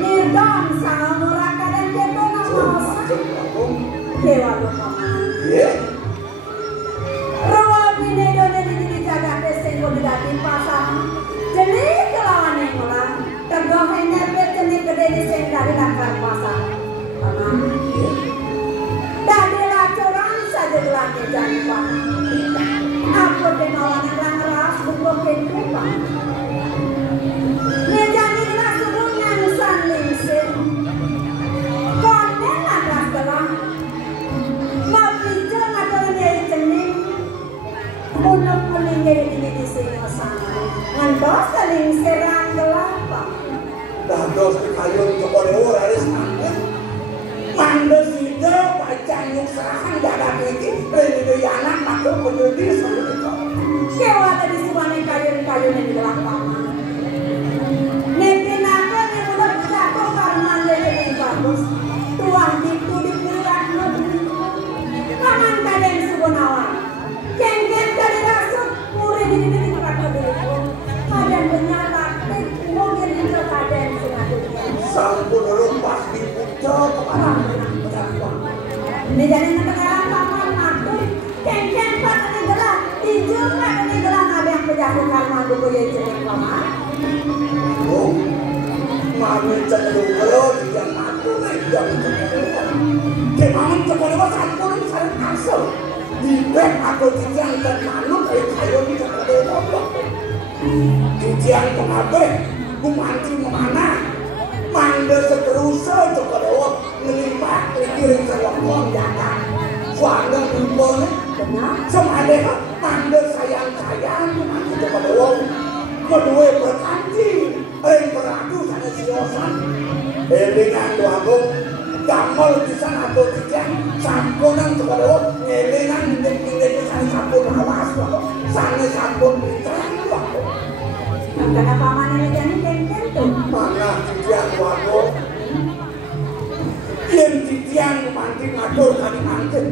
Nirdom sang muraka dan keto kenalan yang keras untuk kehidupan. Ngejani kelas tubuhnya nusan lingsir. Konen kelas telah. Mapija ngatur nyeri cening. Unuk meninggal di sini sana. Ngantos lingsirang kelapa. Dados kayun Jokodewo raris angin. Mandes ide pacan yung serahan dadak iki. Ini anak makhluk penyudir seluruh. Kewa tadi semuanya kayun-kayun yang digelar paman. Nepinakan yang udah jatuh karena yang bagus. Tuang itu dipurat lebih. Paman kalian subunawan. Kengken tadi rasuk murid di titik rata dulu. Kalian menyala mungkin itu kalian sengaja. Sampun lepas di pucuk kepala. Ini jadi negara paman ngatur. Kengken pada negara. Tinjau pada negara ada yang penjahat karma dulu ya jadi paman. Oh, mami cenderung kalau dia ngatur yang cenderung. Kemarin Jokodewo sampun sareng asal. Dibek atau dijang dan manuk kayu di Jokodewo. Dijang pengabe, gumanci memana. Manda seterusnya Jokodewo ngelipat likirin selokong jatah. Suara ngumpulnya semade manda sayang-sayang gumanci Jokodewo. Kedua berkanji, beradu sana siosan. Dengan doagung damel bisa atau tidak sampunan Jokodewo ngelingan indek-indek sana sampun awas sana sampun terang. Karena paman ini jadi kengken tuh. Mana titiang waduh yang titiang manting ngatur kali manting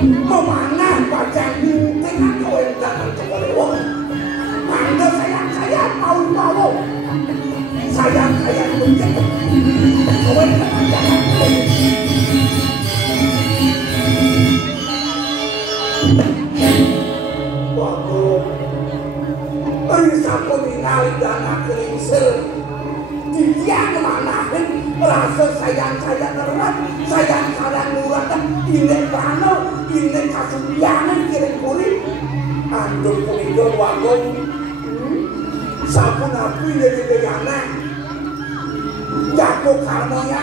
memanah pacang bintik atau endangan Jokodewo. Anda sayang-sayang mau-mau sayang-sayang bintik kawan jangan waduh risako ningali dana kelingsir titiang manahin rasa sayang-sayang erat sayang-sayang nurat ini prana ini kasubianan kirim kulit anduk pemikir wagung sabun api dari degana jatuh karmonya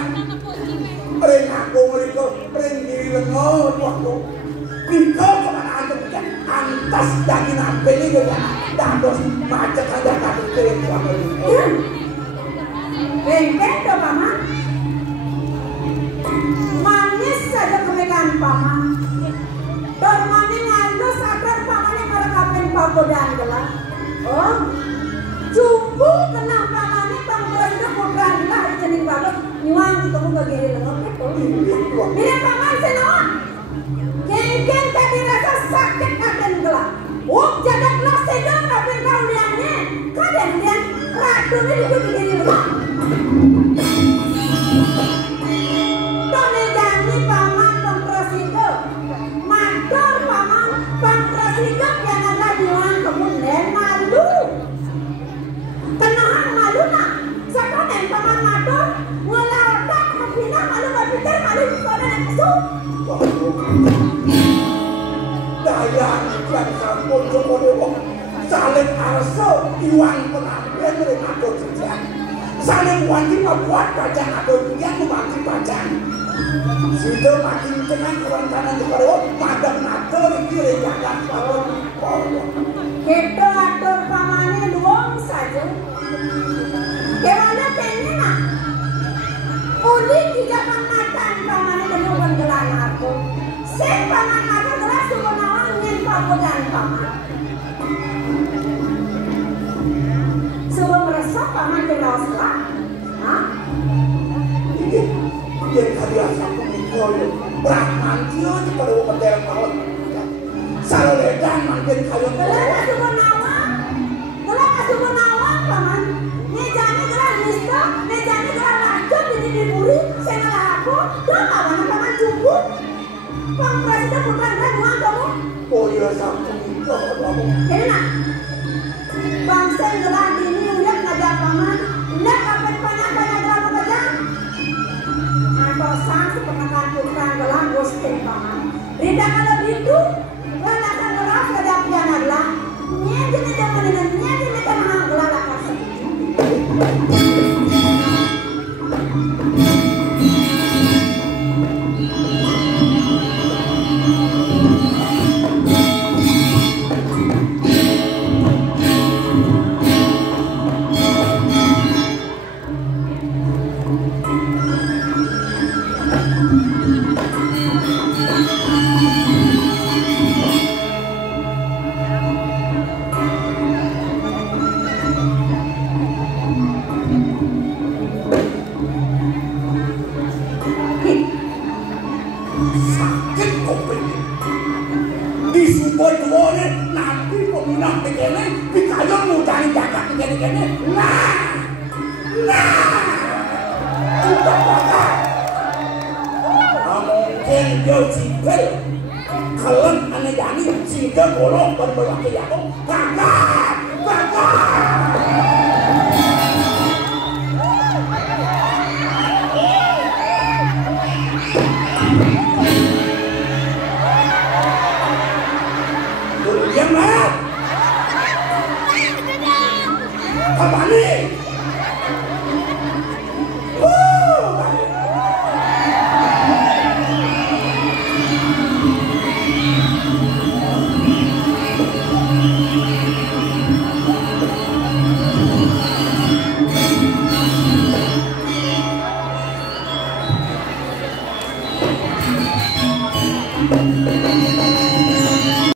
ring aku mereka ring diri lengot wagung Pika kemana anda bukan antas daging ampe ini juga dados macet saja kabel kirim sama ini. Kengken tuh paman. Manis saja kemekan paman. Dormani ngalus agar pamannya kalau kapen pagodan gelas. Oh, jumbo kena pamannya panggilan itu putra gelas hari jening bagus. Nyuang itu ke giri lengan itu. Bila paman senang. Kengken tadi rasa sakit akan gelas. Jaga gelas sedang kapen kauliannya. Kadang dia ratu ini juga giri lengan. Donegani paman pemprosiko. Matur paman pemprosiko yang ada diwan kemudian malu. Kenahan malu nak. Sekarang paman matur ngelawakan kepina malu berpikir malu pada nak kesuk. Daya ikan sampun Jokodewo saling arso iwan penampilan dari ngatur jejak saling wajib membuat bacaan atau yang memakai bacaan sudah makin dengan kerantanan Jokodewo padam ngatur kiri jalan sampun Kita atur pamannya luang saja. Gimana pengen nak? Uli tiga pangatan pamannya dengan gelan aku. Sen paman aku gelas suku nawang ngin pagodan paman. Suruh meresap paman keras lah. Hah? yang hadiah sampun dikoyo Brahman dia Jokodewo pendek maut saledan makin kayu Gelas suku nawang paman. Nejani gelas listo, nejani gelas lanjut di diburi. Saya ngalah aku, dong paman paman cukup. Pang presiden bukan uang kamu. oh iya sampun kamu Jadi nak, bangsa yang gelar ini udah ngajak paman, udah kapet banyak-banyak gelar pekerjaan. Atau sang sepengakan putra gelar gosting paman. Rida kalau gitu, gelar gelar ngajak ini. Cukup bakal. Mungkin dia cipil. Kalian aneh jani cipil bolong berberlaki aku. Kakak. Diam lah. Apa nih?